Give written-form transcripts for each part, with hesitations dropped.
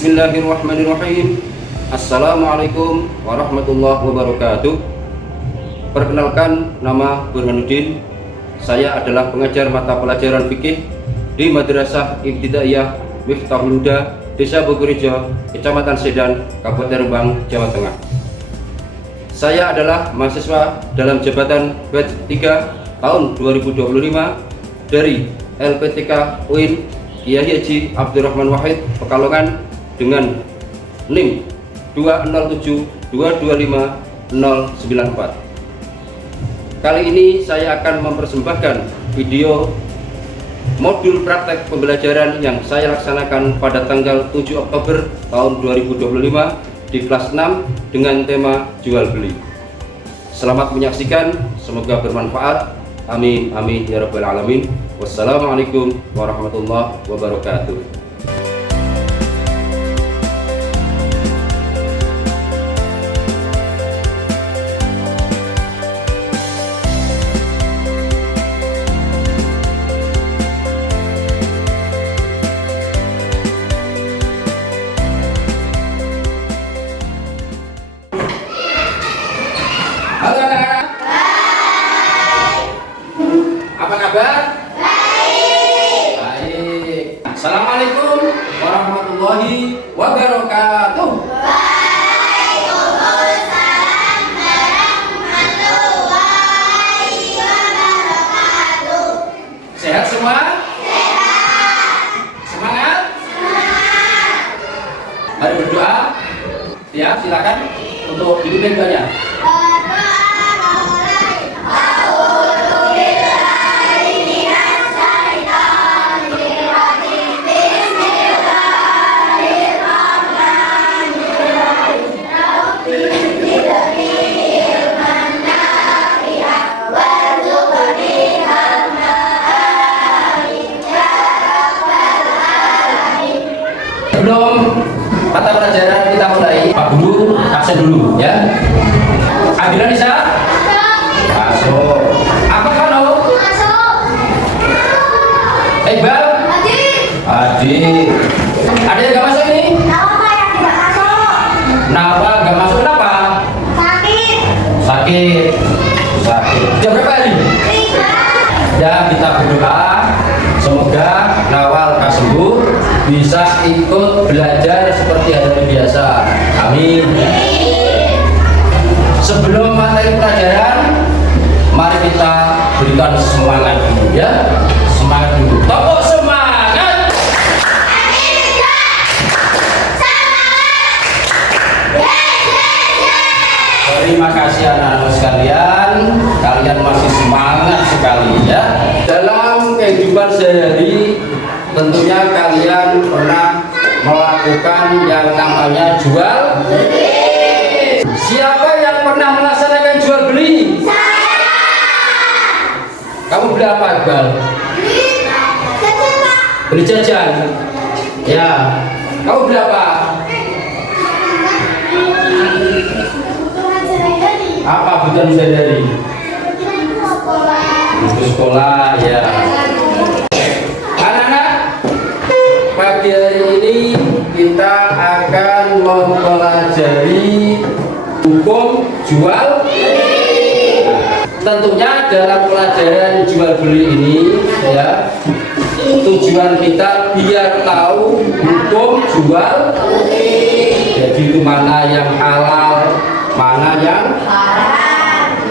Bismillahirrahmanirrahim. Assalamualaikum warahmatullahi wabarakatuh. Perkenalkan, nama Burhanuddin. Saya adalah pengajar mata pelajaran fikih di Madrasah Ibtidaiyah Miftahul Huda, Desa Bogorejo, Kecamatan Sedan, Kabupaten Rembang, Jawa Tengah. Saya adalah mahasiswa dalam jabatan batch 3 tahun 2025 dari LPTK UIN Kiai Haji Abdurrahman Wahid, Pekalongan, dengan NIM 207225094. Kali ini saya akan mempersembahkan video modul praktek pembelajaran yang saya laksanakan pada tanggal 7 Oktober tahun 2025 di kelas 6 dengan tema jual beli. Selamat menyaksikan, semoga bermanfaat. Amin amin ya rabbal alamin. Wassalamualaikum warahmatullahi wabarakatuh. Halo anak-anak. Apa kabar? Baik. Baik. Assalamualaikum warahmatullahi wabarakatuh. Waalaikumsalam warahmatullahi wabarakatuh. Sehat semua? Sehat. Semangat? Semangat. Mari berdoa. Ya, silakan untuk dipimpin doanya. Sebelum mata pelajaran kita mulai, Pak Guru absen dulu ya. Adila Nisa? Masuk. Apa kamu? Masuk. Iqbal? Adik. Ada yang gak masuk ini? Kenapa yang tidak masuk? Kenapa gak masuk? Kenapa? Sakit. Sakit. Sakit. Jam berapa hari? 3. Ya, kita berdoa semoga Nawal sembuh, bisa ikut belajar seperti hari biasa. Amin. Sebelum materi pelajaran, mari kita berikan semangat dulu ya. Semangat dulu. Tepuk semangat. Terima kasih anak-anak sekalian, kalian masih semangat sekali ya. Dalam kehidupan sehari, tentunya kalian pernah melakukan yang namanya jual beli. Siapa yang pernah melaksanakan jual beli? Saya. Kamu beli apa, Iqbal? Beli jajan. Ya. Kamu beli apa? Apa kebutuhan sehari-hari? Buku sekolah, ya. Anak-anak, pagi hari ini kita akan mempelajari hukum jual beli. Tentunya dalam pelajaran jual beli ini ya, tujuan kita biar tahu hukum jual beli. Jadi itu mana yang halal, mana yang haram.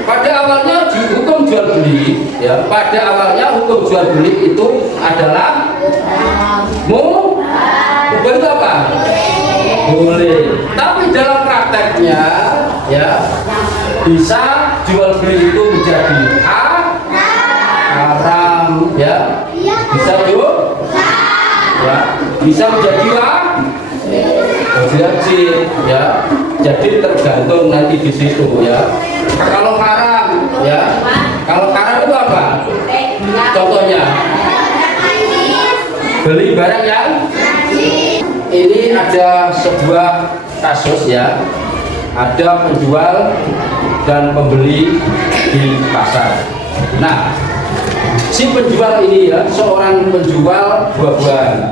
Pada awalnya hukum jual beli ya, pada awalnya hukum jual beli itu adalah hukum itu apa? Boleh. Tapi dalam prakteknya ya, bisa jual beli itu menjadi haram ya. Bisa juga ya, bisa menjadi wajib ya. Jadi tergantung nanti di situ ya. Kalau haram ya, kalau haram itu apa? Contohnya beli barang yang ini ada sebuah kasus ya, ada penjual dan pembeli di pasar. Nah, si penjual ini ya, seorang penjual buah-buahan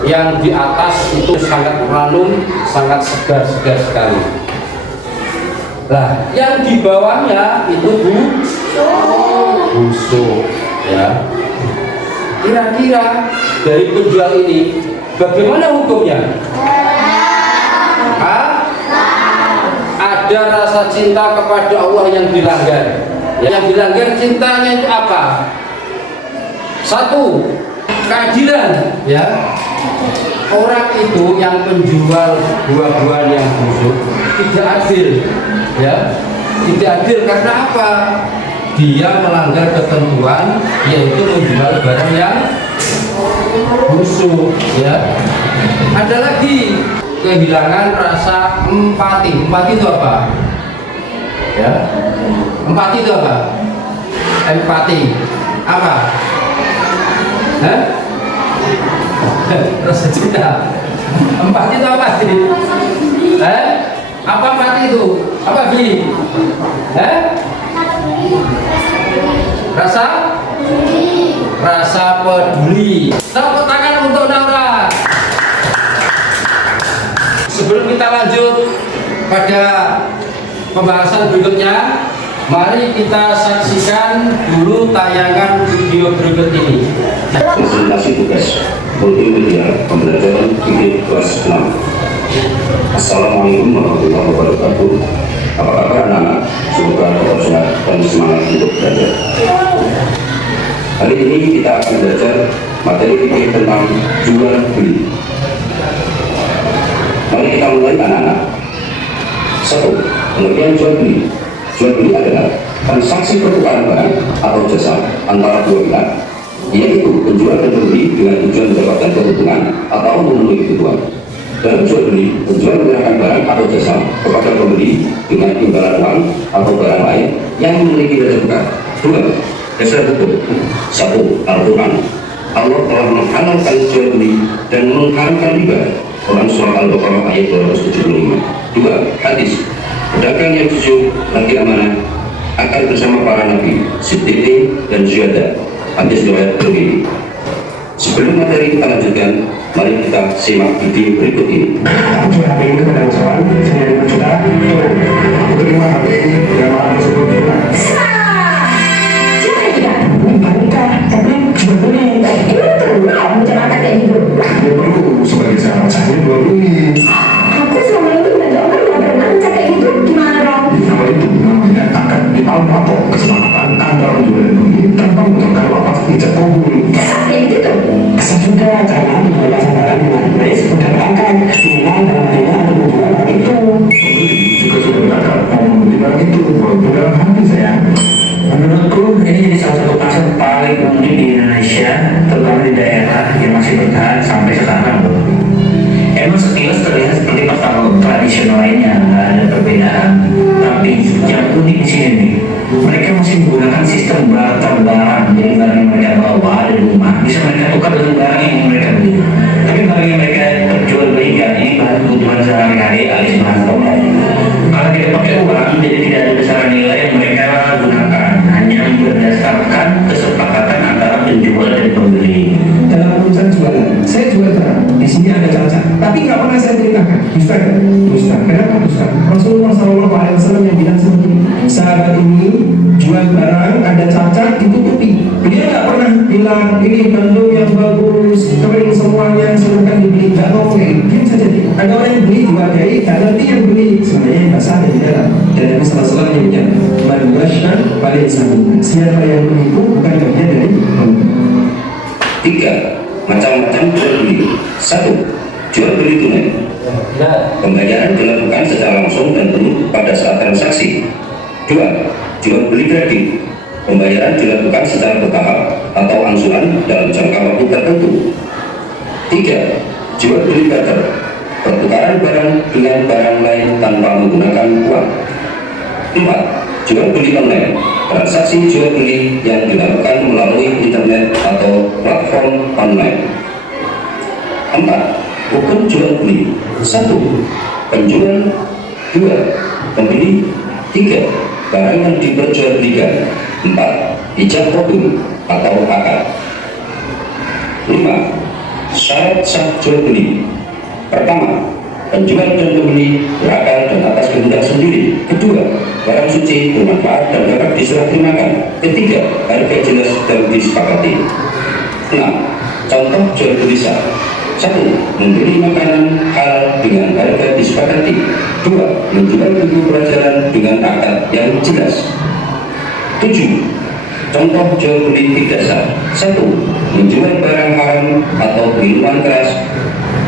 Yang di atas itu sangat ranum, sangat segar-segar sekali. Nah, yang di bawahnya itu busuk, ya. Kira-kira dari penjual ini bagaimana hukumnya? Ada rasa cinta kepada Allah yang dilanggar. Yang dilanggar cintanya itu apa? Satu, keadilan, ya. Orang itu yang penjual buah-buahan yang busuk tidak adil, ya. Tidak adil karena apa? Dia melanggar ketentuan, yaitu menjual barang yang busuk, ya. Ada lagi kehilangan rasa empati. Empati itu apa? Ya. Empati itu apa? Empati apa? Hah? Rasa cinta. Empati itu apa sih? Apa empati itu? Apa sih? Rasa peduli. Tepuk tangan untuk Naura. Sebelum kita lanjut pada pembahasan berikutnya, mari kita saksikan dulu tayangan video berikut ini. Presentasi tugas multimedia pembelajaran tinggi kelas 6. Assalamualaikum warahmatullahi wabarakatuh. Apa kabar anak-anak? Semoga tetap sehat dan semangat untuk belajar. Hari ini kita akan belajar materi fikih tentang jual beli. Mari kita mulai anak-anak. 1. Pengertian jual beli. Jual beli adalah transaksi pertukaran barang atau jasa antara dua pihak, yaitu penjual dan pembeli dengan tujuan mendapatkan keuntungan atau memenuhi kebutuhan. Dalam jual beli, penjual menyerahkan barang atau jasa kepada pembeli dengan imbalan uang atau barang lain yang memiliki nilai tukar. 2. Dasar hukum. 1. Al-Quran. Allah telah menghalalkan jual beli dan mengharamkan riba. Quran surah Al-Baqarah ayat 275. 2. Hadis. Pedagang yang jujur, lagi amanah, akan bersama para nabi, siddiqin dan syuhada. Hadis riwayat Tirmidzi. Sebelum materi kita lanjutkan, mari kita simak video berikut ini. Aku jual HP ini kepada usahawan, saya 5 juta, aku terima HP ini, yang mahal tersebut. Siapa yang tidak? Bukan, tapi jual beli. Gimana perlu kamu menceritakan kayak gitu? Ya perlu, sebagai sahabat saya jual beli. Aku selama ini belajar orang yang pernah menceritakan kayak gitu. Gimana dong? Nama itu namanya akan dipaham atau kesepakatan antara jual dan beli tanpa membutuhkan apa ijazah kabul. Kesal kayak gitu tuh. Kesal juga karena pembebasan barang dengan price mendapatkan nilai dalam harga atau menjual barang itu. Juga sudah berkata mau membeli barang itu walaupun dalam hati saya. Menurutku ini jadi salah satu konsep paling unik di Indonesia, terutama di daerah yang masih bertahan sampai sekarang. Emang sekilas terlihat seperti pasar tradisional lainnya, nggak ada perbedaan. Tapi yang unik di sini nih, mereka masih menggunakan sistem barter barang. Jadi barang yang mereka bawa dari rumah bisa mereka tukar dengan barang yang mereka beli. Tapi barang yang mereka jual belikan ini bahan kebutuhan sehari-hari alias bahan pokok. Kalau tidak pakai uang, jadi tidak ada besaran nilai yang mereka gunakan, hanya berdasarkan kesepakatan antara penjual dan pembeli. Dalam urusan jualan, saya jual barang. Di sini ada cacat, tapi nggak pernah saya ceritakan. Dusta kan? Dusta. Kenapa dusta? Rasulullah SAW yang bilang seperti ini. Sahabat ini jual barang ada cacat ditutupi. Dia nggak pernah bilang ini bandung yang bagus, kering semuanya, silakan dibeli. Nggak ngomongin. Kan saja ada orang yang beli diwadahi, nggak ngerti yang beli. Sebenarnya yang basah ada di dalam. Dan Nabi SAW menyebutnya, man ghashna falaysa minna. Siapa yang menipu bukan bagian dari penipu. 3. Macam-macam jual beli. 1. Jual beli tunai. Pembayaran dilakukan secara langsung dan penuh pada saat transaksi. 2. Jual beli kredit. Pembayaran dilakukan secara bertahap atau angsuran dalam jangka waktu tertentu. 3. Jual beli barter. Pertukaran barang dengan barang lain tanpa menggunakan uang. 4. Jual beli online. Transaksi jual beli yang dilakukan melalui internet atau platform online. 4. Hukum jual beli. 1. Penjual. 2. Pembeli. 3. Barang yang diperjualbelikan. 4. Ijab kabul atau akad. 5. Syarat sah jual beli. Pertama, penjual dan pembeli berakal dan atas kehendak sendiri. Kedua, barang suci bermanfaat dan dapat diserah terimakan. Ketiga, harga jelas dan disepakati. 6. Contoh jual beli sah. 1. Membeli makanan halal dengan harga disepakati. 2. Menjual buku pelajaran dengan akad yang jelas. 7. Contoh jual beli tidak sah. 1. Menjual barang haram atau minuman keras,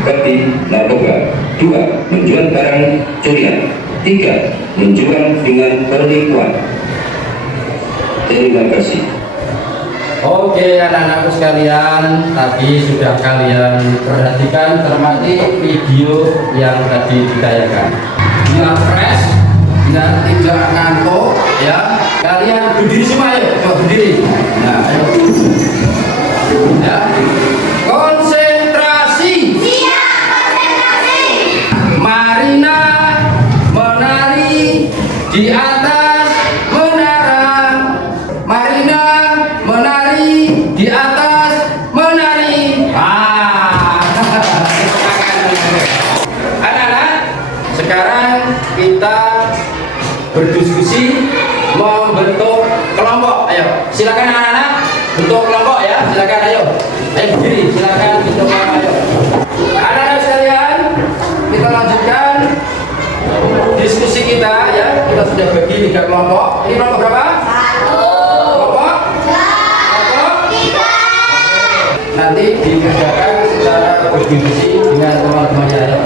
kopi, narkoba. 2. Menjual barang curian. 3. Menjual dengan penipuan. Terima kasih. Oke anak-anakku sekalian, tadi sudah kalian perhatikan termati video yang tadi ditayangkan. Biar fresh, biar tidak ngantuk ya. Kalian berdiri semua ya, coba berdiri. Nah, ayo. Ya. Konsentrasi. Siap, konsentrasi. Marina menari di atas menara. Marina menari di atas menari. Anak-anak, sekarang kita berdiskusi membentuk kelompok. Ayo, silakan anak-anak bentuk kelompok ya. Silakan ayo. Ayo berdiri, silakan bentuk kelompok ayo. Anak-anak sekalian, kita lanjutkan diskusi kita ya. Kita sudah bagi 3 kelompok. Ini kelompok berapa? 1. Kelompok? 3. Nanti dikerjakan secara berdiskusi dengan teman-temannya ya.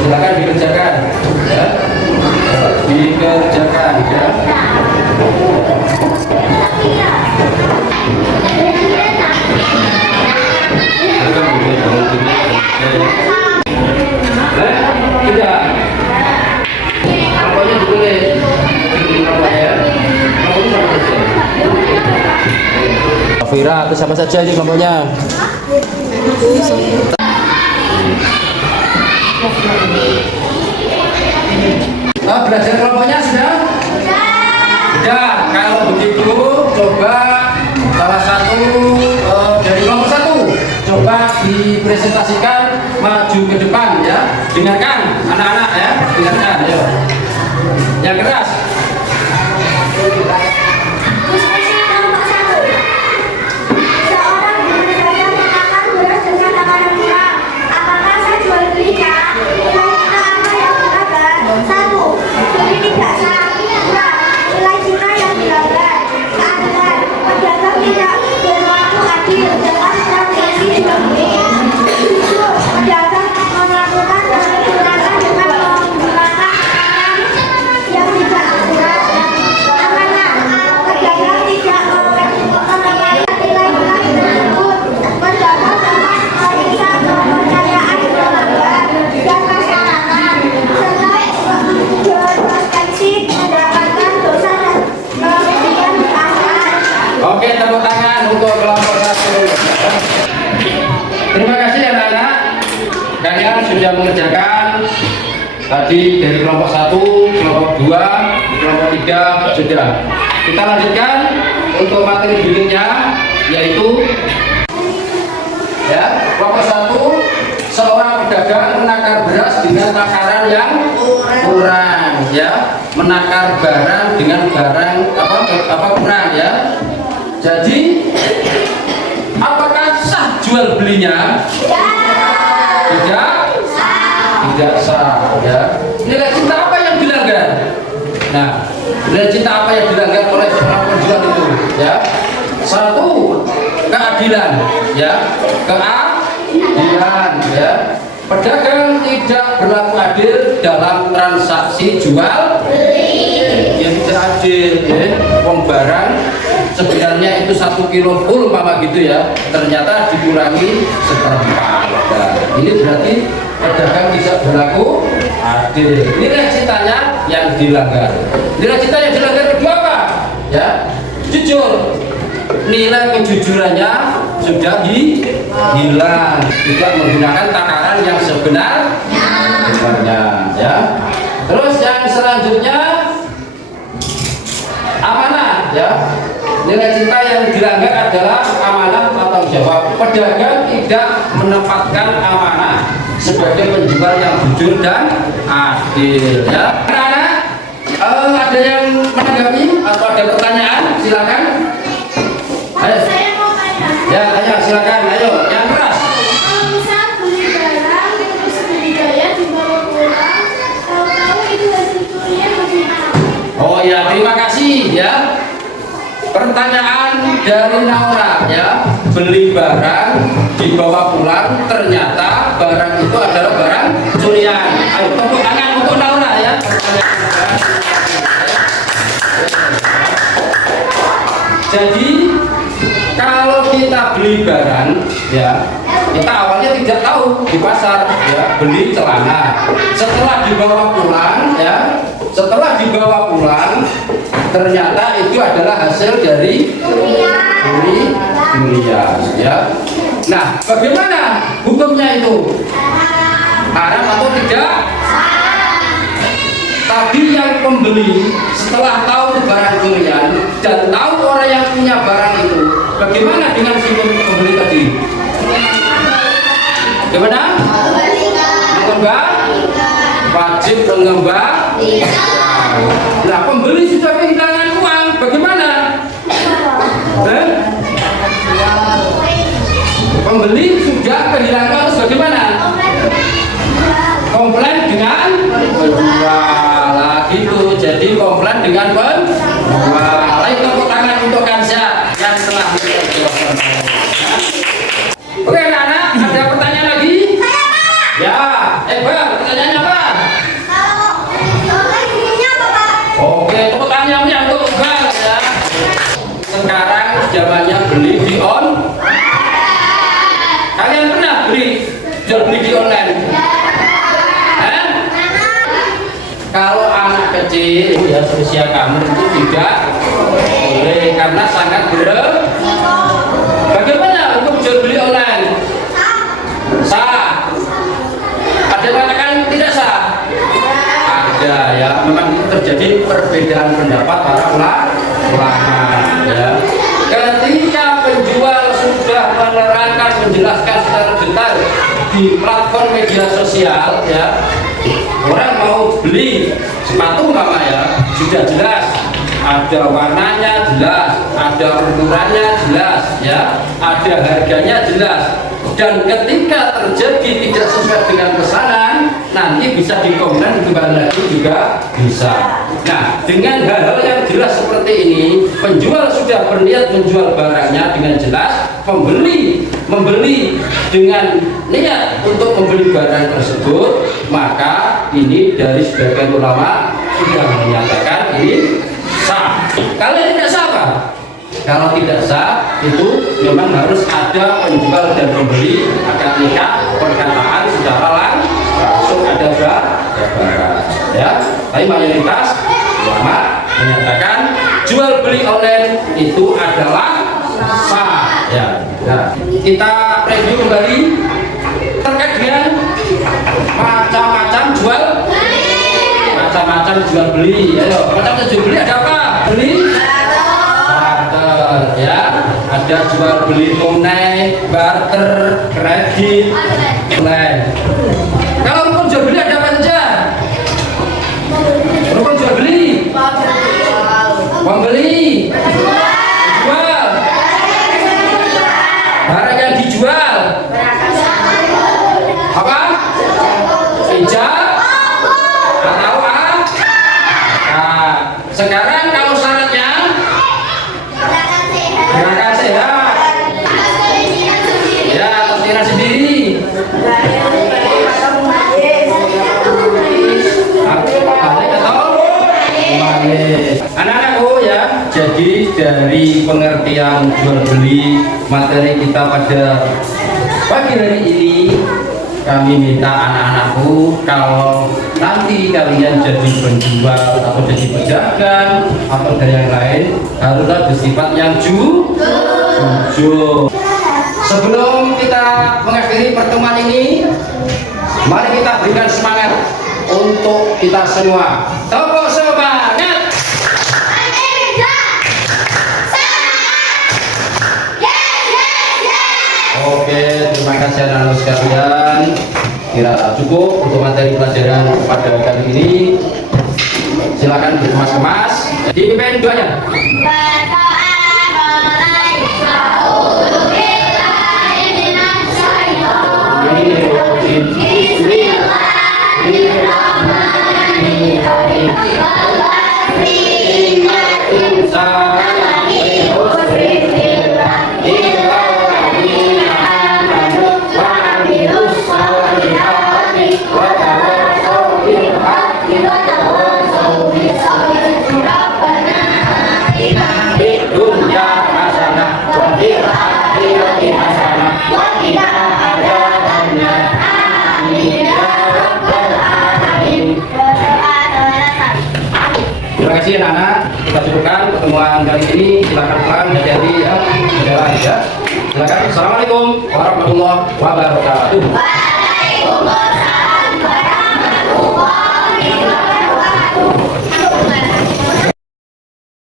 Silakan dikerjakan ya. Dikerjakan ya. Tidak. Kelompoknya ditulis. Kelompok ya. Kelompoknya sama saja. Fira, itu sama saja ini kelompoknya. Belajar kelompoknya sudah? Sudah. Kalau begitu, coba salah satu dari kelompok 1 coba dipresentasikan maju ke depan ya. Dengarkan anak-anak ya, dengarkan ayo. Yang keras. Diskusi kelompok 1. Seorang berdagang menakar beras dengan takaran murah. Apakah saya jual belinya? Nilai cita apa yang dilanggar? 1. Beli tidak sah. 2. Nilai cita yang dilanggar. Keadilan. Pedagang tidak berlaku adil dalam transaksi jual beli. 7. Pedagang melakukan perbuatan dengan menggunakan makanan yang tidak akurat dan amanah. Pedagang tidak memenuhi nilai-nilai tersebut. Pedagang dapat memeriksa kepercayaan pelanggan dan masyarakat. Serta berpotensi mendapatkan dosa dan kerugian berakhirat. Oke, tepuk tangan untuk kelompok 1. Terima kasih anak-anak. Kalian sudah mengerjakan tadi dari kelompok 1, kelompok 2, kelompok 3 sudah. Kita lanjutkan untuk materi berikutnya yaitu ya, kelompok 1 seorang pedagang menakar beras dengan takaran yang kurang ya, menakar barang dengan barang apa kurang ya. Jadi apakah sah jual belinya? Tidak sah ya. Nilai cita apa yang dilanggar? Nah, nilai cita apa yang dilanggar oleh seorang penjual itu ya? 1. Keadilan ya, keadilan ya. Pedagang tidak berlaku adil dalam transaksi jual beli. Yang tidak adil ya. Wong barang sebenarnya itu 1 kilo full mama gitu ya, ternyata dikurangi 1/4. Nah, ini berarti pedagang tidak berlaku adil. Nilai citanya yang dilanggar. Nilai cita yang dilanggar kedua apa? Ya, jujur. Nilai kejujurannya sudah hilang. Tidak menggunakan takaran yang sebenarnya ya. Terus yang selanjutnya amanah ya. Nilai cita yang dilanggar adalah amanah atau jawab. Pedagang tidak menempatkan amanah sebagai penjual yang jujur dan adil. Ya, anak-anak, ada yang menanggapi atau ada pertanyaan? Silakan. Ayo. Saya mau tanya. Ya, ayo silakan. Ayo, yang keras. Kalau misal beli barang terus budidaya dibawa pulang, tahu-tahu itu hasil curian bagaimana? Oh ya, terima kasih ya. Pertanyaan dari Naura ya, beli barang dibawa pulang ternyata barang itu adalah barang curian. Ayo tepuk tangan untuk Naura ya. Jadi kalau kita beli barang ya, kita awalnya tidak tahu di pasar ya, beli celana. Setelah dibawa pulang ya, ternyata itu adalah hasil dari curian ya. Nah, bagaimana hukumnya itu? Haram atau tidak? Tapi yang pembeli setelah tahu itu barang curian dan tahu orang yang punya barang itu, bagaimana dengan si pembeli tadi? Gimana? Mengembang? Wajib mengembang? Nah, pembeli sudah kehilangan uang, bagaimana? Pembeli sudah kehilangan uang, bagaimana? Komplain dengan penjual lagi itu, jadi komplain dengan penjual. Lagi tepuk tangan untuk Kansa yang telah menjawab. Oke anak-anak, ada pertanyaan lagi? Ya, pertanyaannya apa? Oke, tepuk tangan yang untuk Bang ya. Sekarang zamannya beli di on. Kalian pernah jual beli di online? Kalau anak kecil ya usia kamu itu tidak boleh karena sangat beresiko. Bagaimana untuk jual beli online? Sah. Ada yang mengatakan tidak sah? Ada ya, memang terjadi perbedaan pendapat para ulama ya. Ketika penjual sudah menerangkan, menjelaskan secara detail di platform media sosial ya, orang mau beli sepatu mama ya, sudah jelas, ada warnanya jelas, ada ukurannya jelas ya, ada harganya jelas. Dan ketika terjadi tidak sesuai dengan pesanan, nanti bisa dikomplain kembali lagi juga bisa. Nah, dengan hal-hal yang jelas seperti ini, penjual sudah berniat menjual barangnya dengan jelas, pembeli membeli dengan niat untuk membeli barang tersebut, maka ini dari sebagian ulama sudah menyatakan ini sah. Kalau tidak sah apa? Kalau tidak sah itu memang harus ada penjual dan pembeli, akad nikah, perkataan secara langsung ada barang ya. Tapi mayoritas ulama menyatakan jual beli online itu adalah sah ya. Nah, kita review kembali terkait dengan macam-macam jual beli. Ayo, macam-macam jual beli ada apa? Beli ya, ada jual beli tunai, barter, kredit, online. Kalau rukun jual beli ada apa saja? Rukun jual beli, pembeli, jual, barang yang dijual, apa? Ijab atau apa? Nah, sekarang kalau syaratnya gerakan sehat ya, latihan sendiri anak-anakku ya. Jadi dari pengertian jual beli materi kita pada pagi hari ini, kami minta anak-anakku kalau nanti kalian jadi penjual atau jadi pedagang atau dari yang lain, haruslah bersifat yang jujur. Sebelum kita mengakhiri pertemuan ini, mari kita berikan semangat untuk kita semua. Tepuk semangat. Oke, terima kasih anak-anak sekalian, kira cukup untuk materi pelajaran pada kali ini. Silakan dikemas-kemas. Dipimpin doanya. Terima kasih anak-anak, kita cukupkan pertemuan kali ini. Silakan pulang, hati-hati ya, ya. Silakan. Assalamualaikum warahmatullahi wabarakatuh.